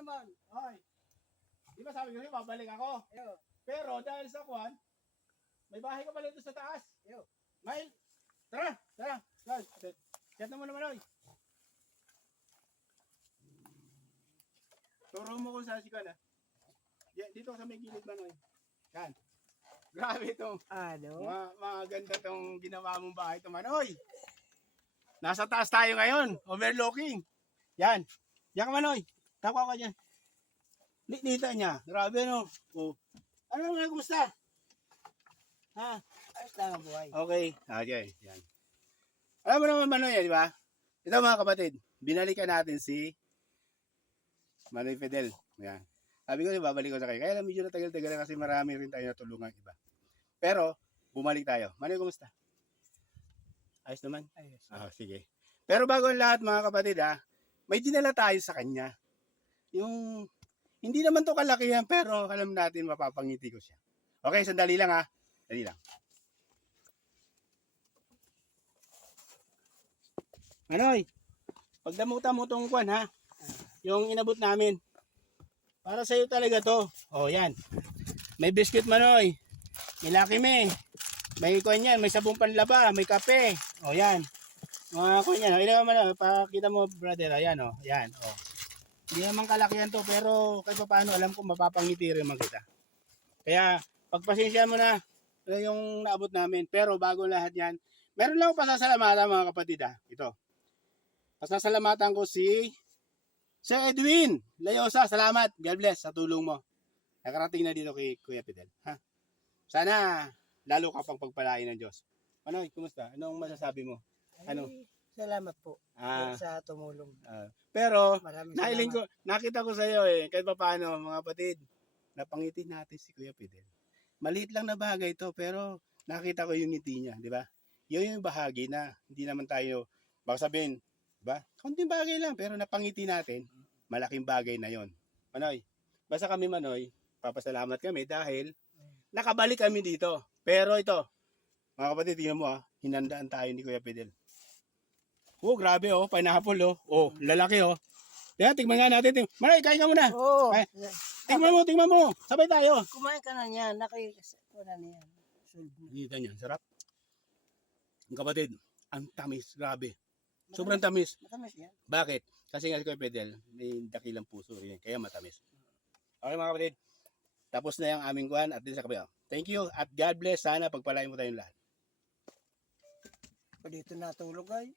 naman. Hoy. Di ba sabi ko sa'yo, babalik ako? Yo. Pero dahil sa kwan, may bahay ka pala dito sa taas. Yo. Mail, tara, tara. Chat mo naman, oy. Turo mo kung saan si Kwan, ha? Dito sa may gilid man, oy. Yan. Grabe itong, Ano? mga ganda itong ginawa mong bahay ito man, oy. Nasa taas tayo ngayon, overlooking. Yan. Yan ka man, oy. Takwa ka dyan. Dita niya. Grabe, no? Oh. Ano nga, kumusta? Ha? Ayos lang ang buhay. Okay. Okay. Yan. Alam mo naman, Manoy, di ba? Ito mga kapatid, binalikan natin si Manoy Fidel. Yan. Sabi ko, babalik ko sa kayo. Kaya lang medyo natagal-tagal kasi marami rin tayo natulungan iba. Pero, bumalik tayo. Manoy, kumusta? Ayos naman? Ayos. Sige. Pero bago ang lahat mga kapatid, may dinala tayo sa kanya. Yung, hindi naman to kalakihan, pero alam natin mapapangiti ko siya. Okay, sandali lang ha. Sandali lang. Manoy, pagdamutan mo tong kwan ha, yung inabot namin. Para sa'yo talaga to. Oh, yan. May biscuit, Manoy. May Lucky Me. May kwan yan, may sabong panlaba, may kape. Oh, yan. Mga kwan yan. Ilan naman, pakita mo, brother. Ayan, oh. Yan, oh. Hindi naman kalakihan to, pero kahit pa paano, alam ko mapapangiti rin man kita. Kaya, pagpasensya mo na yung naabot namin. Pero bago lahat yan, meron lang ako pasasalamatan mga kapatid Ito. Pasasalamatan ko si Sir Edwin Layosa. Salamat. God bless sa tulong mo. Nakarating na dito kay Kuya Fidel. Ha? Sana lalo ka pang pagpalain ng Diyos. Manoy, kumusta? Anong masasabi mo? Ano? Ay, salamat po sa tumulong. Pero, Maraming nailing ko, nakita ko sa iyo kahit pa paano mga kapatid, napangiti natin si Kuya Fidel. Maliit lang na bagay ito, pero nakita ko yung ngiti niya, di ba? Yun yung bahagi na hindi naman tayo, baka sabihin, di ba? Kaunting bagay lang, pero napangiti natin, malaking bagay na yon. Manoy, basta kami Manoy, papasalamat kami dahil nakabalik kami dito. Pero ito, mga kapatid, tingnan mo hinandaan tayo ni Kuya Fidel. Oh, grabe pineapple Oh, lalaki Kaya tingnan nga natin. Manoy, kain ka muna. Oo. Tingnan mo. Sabay tayo. Kumain ka na niyan. Nakikita na niyan. Dito niyan, sarap. Ang kapatid, ang tamis, grabe. Sobrang tamis. Matamis yan. Bakit? Kasi nga si Kuya Fidel, may dakilang puso rin, kaya matamis. Okay mga kapatid, tapos na yung aming kuhan at din sa kabayo. Thank you at God bless. Sana pagpalain mo tayong lahat. Dito natulog ay.